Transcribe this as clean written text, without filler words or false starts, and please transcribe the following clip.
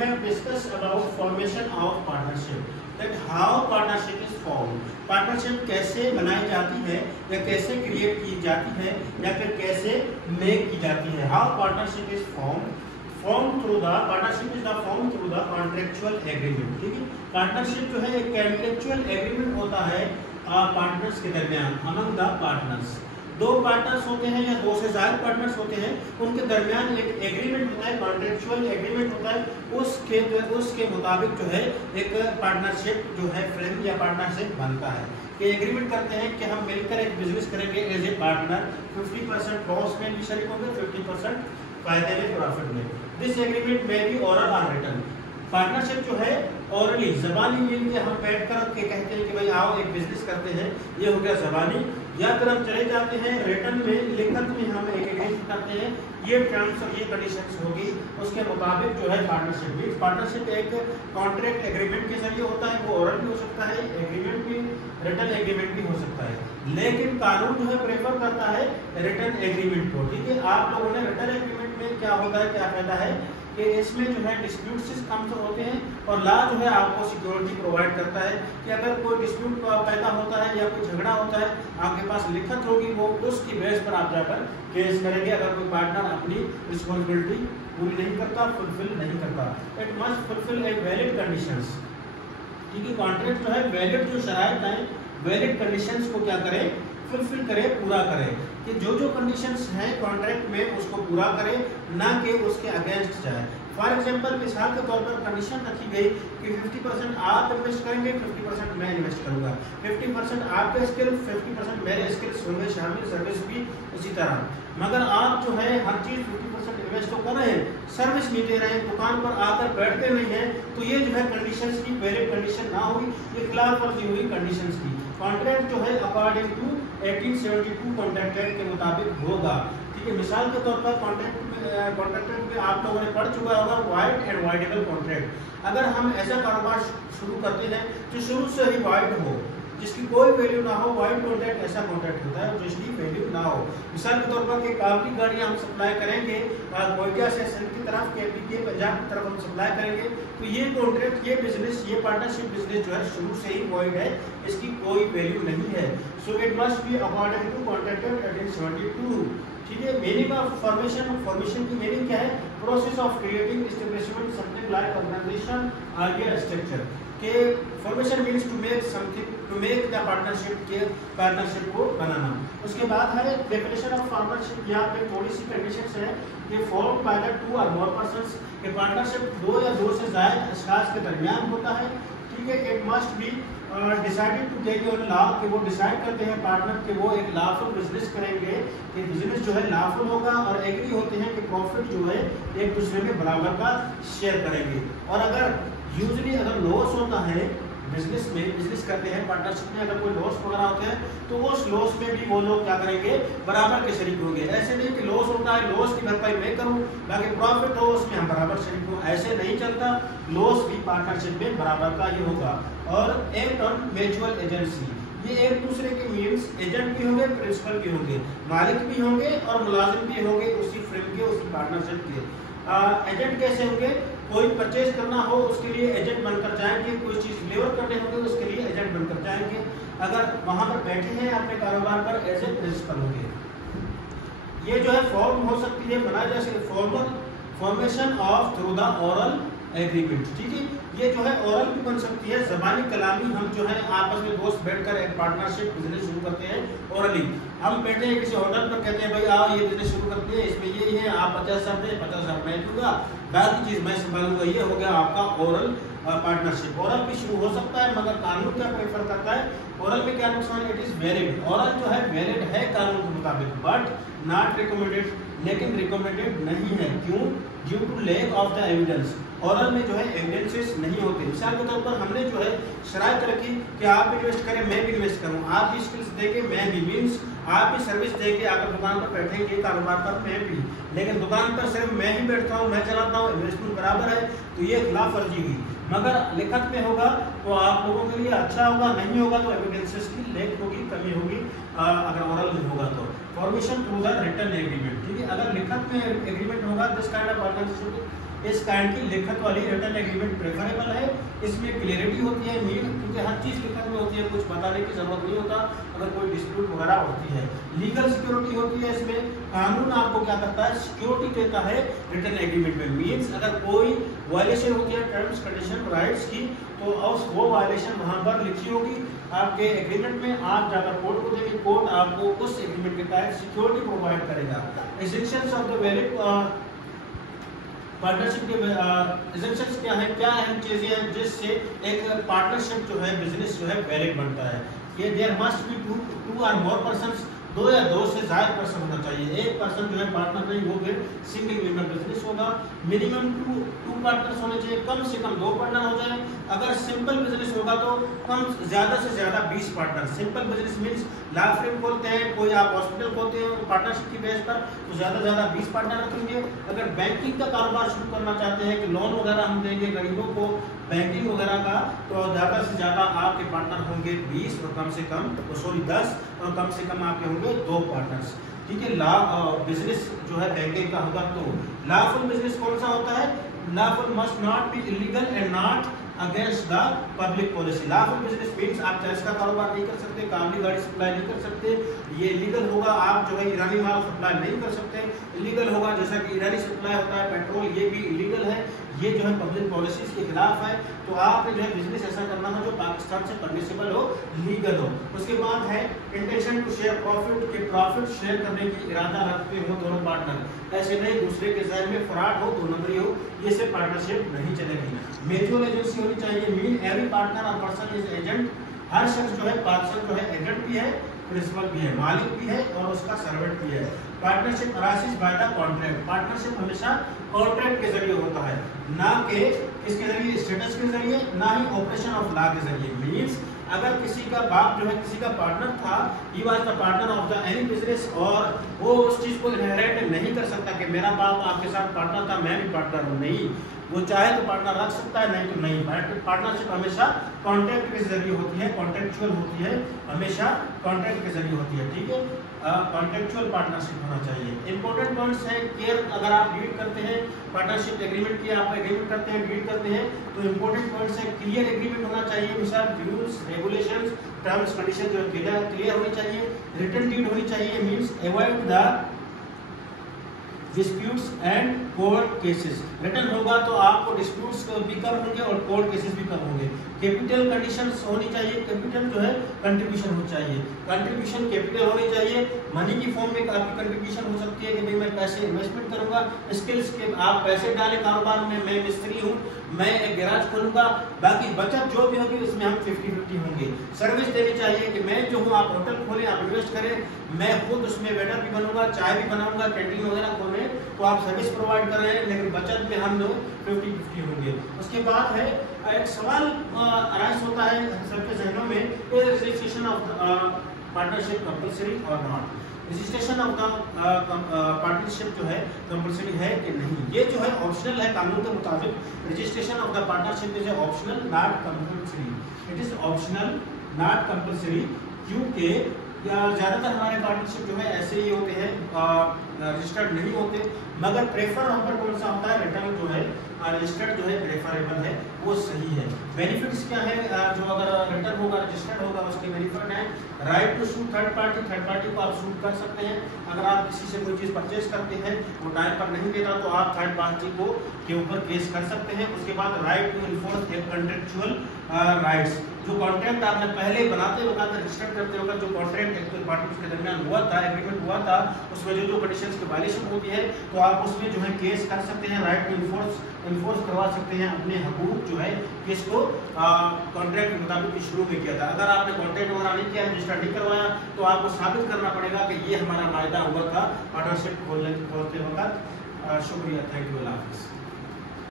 have discussed about formation of partnership, that how partnership is formed. Partnership कैसे बनाई जाती है या कैसे क्रिएट की जाती है या फिर कैसे मेक की जाती है. How partnership is formed through the partnership is the formed through the contractual agreement. ठीक है, पार्टनरशिप जो है एक कॉन्ट्रेक्चुअल एग्रीमेंट होता है पार्टनर्स के दरमियान, अमंग द पार्टनर्स. दो पार्टनर्स होते हैं या दो से ज्यादा पार्टनर्स होते हैं, उनके दरमियान एक एग्रीमेंट होता है, कॉन्ट्रेक्चुअल एग्रीमेंट होता है. उसके मुताबिक जो है एक पार्टनरशिप जो है फ्रेम या पार्टनरशिप बनता है. कि एग्रीमेंट करते हैं कि हम मिलकर एक बिजनेस करेंगे एज ए पार्टनर, 50% लॉस में भी शरीक होंगे, 50% फायदे में, प्रॉफिट में. दिस एग्रीमेंट में बी ओरल और रिटन. पार्टनरशिप जो है ओरली जबानी मिल के हम बैठ कर के कहते हैं कि भाई आओ एक बिजनेस करते हैं, ये हो गया जबानी. या फिर हम चले जाते हैं रिटर्न में, लिखत में हम एक एग्रीमेंट करते हैं, ये टर्म्स और ये कंडीशंस होगी, उसके मुताबिक जो है पार्टनरशिप भी. पार्टनरशिप एक कॉन्ट्रैक्ट एग्रीमेंट के जरिए होता है, वो ओरल भी हो सकता है, एग्रीमेंट भी, रिटर्न एग्रीमेंट भी हो सकता है. लेकिन कानून जो है प्रेफर करता है रिटर्न एग्रीमेंट को. ठीक है, आप लोगों ने रिटर्न एग्रीमेंट में क्या होता है, क्या फायदा है कि इसमें जो है डिस्प्यूट्स कम तो होते हैं और लॉ जो है आपको सिक्योरिटी प्रोवाइड करता है कि अगर कोई डिस्प्यूट पैदा होता है या कोई झगड़ा होता है, आपके पास लिखत होगी, वो उसकी बेस पर आप जाकर केस करेंगे. अगर कोई पार्टनर अपनी रिस्पॉन्सिबिलिटी पूरी नहीं करता, फुलफिल नहीं करता, it must fulfil a valid conditions. ठीक है, कॉन्ट्रैक्ट जो है वैलिड जो शराइत हैं, वैलिड कंडीशंस को क्या करें, फुलफिल करे, पूरा करे. कि जो कंडीशंस हैं कॉन्ट्रैक्ट में उसको पूरा करे, ना कि उसके अगेंस्ट जाए. फॉर एग्जांपल मिसाल के तौर पर कंडीशन रखी गई कि 50% आप इन्वेस्ट करेंगे, 50% मैं इन्वेस्ट करूंगा, 50% आपके स्किल, 50% मेरे स्किल्स होंगे शामिल, सर्विस भी उसी तरह. मगर आप जो है हर चीज 50% इन्वेस्ट तो कर रहे हैं, सर्विस नहीं दे रहे हैं, दुकान पर आकर बैठते नहीं हैं, तो ये जो है कंडीशंस की वैलिड कंडीशन ना होगी, ये खिलाफ वर्जी हुई कंडीशंस की. कॉन्ट्रैक्ट जो है अकॉर्डिंग टू 1872 कॉन्ट्रैक्ट एक्ट के मुताबिक होगा. ठीक है, मिसाल के तौर पर कॉन्ट्रैक्ट में आप लोगों ने पढ़ चुका होगा वाइड एंड वाइडेबल कॉन्ट्रैक्ट. अगर हम ऐसा कारोबार शुरू करते हैं जो शुरू से ही वाइड हो, जिसकी कोई वैल्यू ना हो, वाइड कॉन्ट्रैक्ट ऐसा कॉन्ट्रैक्ट होता है जिसकी वैल्यू ना हो. मिसाल के तौर पर कि कार की गाड़ियाँ हम सप्लाई करेंगे कोयटा से सन की तरफ, के पंजाब की तरफ हम सप्लाई करेंगे, तो ये कॉन्ट्रैक्ट, ये बिजनेस, ये पार्टनरशिप बिजनेस जो है शुरू से ही वाइड है, इसकी कोई वैल्यू नहीं है. So it must be according to contract act 1872. ठीक है, मीनिंग ऑफ फॉर्मेशन की मीनिंग क्या है, process of creating establishment something like organization और ये स्ट्रक्चर. के formation means to make something, to make the partnership, के पार्टनरशिप को बनाना. उसके बाद है डेफिनेशन ऑफ पार्टनरशिप. यहाँ पे थोड़ी सी कंडीशंस है कि फॉर्म बाय द 2 और मोर पर्संस, के पार्टनरशिप 2 या 2 से ज्यादा अशखास के दरमियान होता है. ठीक है, it must be decided to take your law, कि वो डिसाइड करते हैं पार्टनर कि वो एक लॉफुल बिजनेस करेंगे, कि बिजनेस जो है लॉफुल होगा, और एग्री होते हैं कि प्रॉफिट जो है एक दूसरे में बराबर का शेयर करेंगे. और अगर यूजुअली अगर लॉस होता है बिजनेस में, बिजनेस करते हैं पार्टनरशिप में, अगर कोई लॉस वगैरह होते हैं तो उस लॉस में भी वो लोग क्या करेंगे, बराबर के शरीक होंगे. ऐसे नहीं कि लॉस होता है, लॉस की भरपाई मैं करूं, बाकी प्रॉफिट हो उसमें हम बराबर शरीक हो, ऐसे नहीं चलता. लॉस भी पार्टनरशिप में बराबर का ही होगा. और एक्ट ऑन म्यूचुअल एजेंसी, ये एक दूसरे के मीन्स एजेंट भी होंगे, प्रिंसिपल भी होंगे, मालिक भी होंगे और मुलाजिम भी होंगे उसी फ्रेम के, उसी पार्टनरशिप के. एजेंट कैसे होंगे, कोई परचेज करना हो उसके लिए एजेंट बनकर जाएंगे, कोई चीज डिलीवर करने होंगे उसके लिए एजेंट बनकर जाएंगे. अगर वहां पर बैठे हैं अपने कारोबार पर, एज ए प्रिंसिपल होंगे. ये जो है फॉर्म हो सकती है, बना जैसे formation of through the oral agreement. ठीक है, ये जो है ओरल भी बन सकती है, जबानी कलामी. हम जो है आपस में दोस्त बैठकर एक पार्टनरशिप बिजनेस शुरू करते हैं ओरली. हम बैठे हैं किसी होटल पर, कहते हैं भाई आओ ये बिजनेस शुरू करते हैं, इसमें ये है, आप 50,000 दें, 50,000 मैं दूंगा, बाकी चीज मैं संभालूंगा. ये हो गया आपका ओरल पार्टनरशिप. ओरल भी शुरू हो सकता है, मगर कानून क्या प्रेफर करता है, ओरल में क्या नुकसान है, इट इज वैलिड. ओरल जो है वैलिड है कानून के मुताबिक, बट नॉट रिकमेंडेड, लेकिन रिकमेंडेड नहीं है. क्यों, due to lack of the evidence. Oral में जो है एविडेंसेस नहीं होते. मिसाल के तौर पर हमने जो है शराइत रखी कि आप इन्वेस्ट करें, मैं भी इन्वेस्ट करूं, आप भी स्किल्स देके मैं भी, मीन्स आप भी सर्विस देके आकर दुकान पर बैठेंगे कारोबार पर, मैं भी, लेकिन दुकान पर सिर्फ मैं ही बैठता हूँ, मैं चलाता हूँ, इन्वेस्टमेंट बराबर है, तो ये खिलाफ वर्जी हुई. मगर लिखत में होगा तो आप लोगों के लिए अच्छा होगा, नहीं होगा तो एविडेंसेस की लेक होगी, कमी होगी. अगर ओरल में होगा तो formation through the written agreement. ठीक है, अगर लिखत में एग्रीमेंट होगा दिस काइंड ऑफ पार्टनरशिप इस काइंड की लिखत वाली रिटन एग्रीमेंट प्रेफरेबल है। इसमें क्लियरिटी होती है, मीन क्योंकि हर चीज़ लिखत में होती है, कुछ बताने की जरूरत नहीं होता अगर कोई डिस्प्यूट वगैरह होती है। लीगल सिक्योरिटी होती है, इसमें कानून आपको क्या करता है, सिक्योरिटी देता है रिटन एग्रीमेंट में। मीन्स अगर कोई वायलेशन होती है टर्म्स कंडीशन राइट्स की, तो उस वो वायलेशन वहाँ पर लिखी होगी आपके एग्रीमेंट में, आप जाकर कोर्ट को देंगे, कोर्ट आपको उस एग्रीमेंट के तहत सिक्योरिटी प्रोवाइड करेगा। Essentials of the valid partnership के एसेंशियल्स क्या है, क्या अहम चीजें हैं जिससे एक पार्टनरशिप जो है बिजनेस जो है वैलिड बनता है। ये देयर मस्ट बी टू और मोर पर्सन्स, दो या दो से ज्यादा पर्सन होना चाहिए। एक पर्सन जो है पार्टनर नहीं, वो फिर सिंगल मेंबर बिजनेस होगा। मिनिमम टू पार्टनर्स होने चाहिए, कम से कम 2 पार्टनर हो जाए। अगर सिंपल बिजनेस होगा तो कम ज्यादा से ज्यादा 20 partner. Simple business means law firm खोलते हैं, कोई आप हॉस्पिटल खोलते हैं पार्टनरशिप की बेस पर, तो ज्यादा से ज्यादा 20 पार्टनर रखेंगे। अगर बैंकिंग का कारोबार शुरू करना चाहते हैं कि लोन वगैरह हम देंगे गरीबों को बैंकिंग वगैरह का, तो ज्यादा से ज्यादा आपके पार्टनर होंगे 20 और कम से कम 10 और कम से कम आपके होंगे 2 पार्टनर्स। ठीक है, लॉ बिजनेस जो है बैंकिंग का होगा। तो लॉफुल बिजनेस कौन सा होता है, lawful must not be illegal and not against the public policy. Lawful business means आप चर्च का कारोबार नहीं कर सकते, कामली गाड़ी सप्लाई नहीं कर सकते, ये इलीगल होगा। आप जो है ईरानी माल सप्लाई नहीं कर सकते, इलीगल होगा। जैसा कि ईरानी सप्लाई होता है पेट्रोल, ये भी इलीगल है, ये जो है पब्लिक पॉलिसीज के खिलाफ है। तो आपने जो है बिजनेस ऐसा करना है जो पाकिस्तान से परमिसिबल हो, लीगल हो। उसके बाद है इंटेंशन टू शेयर प्रॉफिट, के प्रॉफिट शेयर करने की इरादा रखते हो दोनों पार्टनर। ऐसे नहीं दूसरे के जहन में फ्रॉड हो, 2 नंबरी हो, ये से पार्टनरशिप नहीं चलेगी। म्यूचुअल एजेंसी होनी चाहिए, मीन एवरी पार्टनर और पर्सन इज एजेंट। हर शख्स जो है पार्टनर जो है एजेंट भी है, प्रिंसिपल भी है, मालिक भी है और उसका सर्वेंट भी है। Partnership arises by the contract. Partnership हमेशा कॉन्ट्रैक्ट के जरिए होता है, ना कि इसके जरिए स्टेटस के जरिए, ना ही ऑपरेशन ऑफ लॉ के जरिए। मींस अगर किसी का बाप जो है किसी का पार्टनर था, he was the partner of the any business, और वो उस चीज को इनहेरिट नहीं कर सकता कि मेरा बाप आपके साथ पार्टनर था, मैं भी पार्टनर हूँ। नहीं, वो चाहे तो पार्टनर रख सकता है, नहीं तो नहीं। पार्टनरशिप हमेशा कॉन्ट्रैक्ट के जरिए होती है, कॉन्ट्रैक्चुअल होती है, हमेशा कॉन्ट्रैक्ट के जरिए होती है। ठीक है, कॉन्ट्रैक्चुअल पार्टनरशिप होना चाहिए। इंपॉर्टेंट पॉइंट्स है, केयर अगर आप डील करते हैं पार्टनरशिप एग्रीमेंट की, आप एग्रीमेंट करते हैं, डील करते हैं, तो इंपॉर्टेंट पॉइंट्स है क्लियर एग्रीमेंट होना चाहिए, मिसाल रूल्स रेगुलेशंस टर्म्स कंडीशन जो क्लियर होनी चाहिए। रिटन डीड होनी चाहिए, means avoid the disputes and court cases. Return होगा तो आपको डिस्प्यूट्स भी कम होंगे और कोर्ट केसेस भी कम होंगे। कैपिटल कंडीशंस होनी चाहिए, कैपिटल जो है कंट्रीब्यूशन होनी चाहिए, कंट्रीब्यूशन कैपिटल होनी चाहिए। मनी की फॉर्म में आपकी कंट्रीब्यूशन हो सकती है कि भाई मैं पैसे इन्वेस्टमेंट करूंगा, स्किल्स के आप पैसे डालें कारोबार में, मैं मिस्त्री हूँ, मैं एक गैराज खोलूंगा, बाकी बचत जो भी होगी उसमें हम 50-50 होंगे। सर्विस देनी चाहिए कि मैं जो हूँ, आप होटल खोलें, आप इन्वेस्ट करें, मैं खुद उसमें वेटर भी बनूंगा, चाय भी बनाऊंगा, कैंटीन वगैरह खोलें, तो आप सर्विस प्रोवाइड कर रहे हैं, लेकिन बचत में हम लोग 50-50 होंगे। उसके बाद है एक सवाल अराइज होता है सबके जहनों में, रजिस्ट्रेशन ऑफ पार्टनरशिप कंपलसरी और not. Registration of the partnership जो है कंपलसरी है कि नहीं, ये जो है ऑप्शनल है कानून के मुताबिक। Registration of the partnership is optional not compulsory, it is optional not compulsory, क्योंकि ज़्यादातर हमारे पार्टनरशिप जो है ऐसे ही होते हैं, रजिस्टर्ड नहीं होते। मगर प्रेफर यहाँ पर कौन सा होता है, रिटर्न जो है रजिस्टर्ड जो है प्रेफरेबल है, वो सही है। बेनिफिट्स क्या है, जो अगर रिटर्न होगा रजिस्टर्ड होगा उसके बेनिफिट है। Right to sue third party को आप सूट कर सकते हैं। अगर आप किसी से कोई चीज़ परचेज करते हैं, वो टाइम पर नहीं देता, तो आप थर्ड पार्टी को के ऊपर केस कर सकते हैं। उसके बाद right to enforce contractual rights, जो कॉन्ट्रैक्ट आपने पहले बनाते वक्त रजिस्टर करते वक्त जो कॉन्ट्रैक्ट एक्चुअल पार्टीज के दरमियान हुआ था, एग्रीमेंट हुआ था, उसमें जो कंडीशंस की वायलेशन होती है, तो आप उसमें जो है केस कर सकते हैं। राइट टू इन्फोर्स करवा सकते हैं अपने हकूक जो है, किसको कॉन्ट्रैक्ट के मुताबिक शुरू में किया था। अगर आपने कॉन्ट्रैक्ट वगैरह नहीं किया, रजिस्टर नहीं करवाया, तो आपको साबित करना पड़ेगा कि ये हमारा वायदा हुआ था पार्टनरशिप खोलते वक्त। शुक्रिया, थैंक यू, अल्लाह हाफिज़।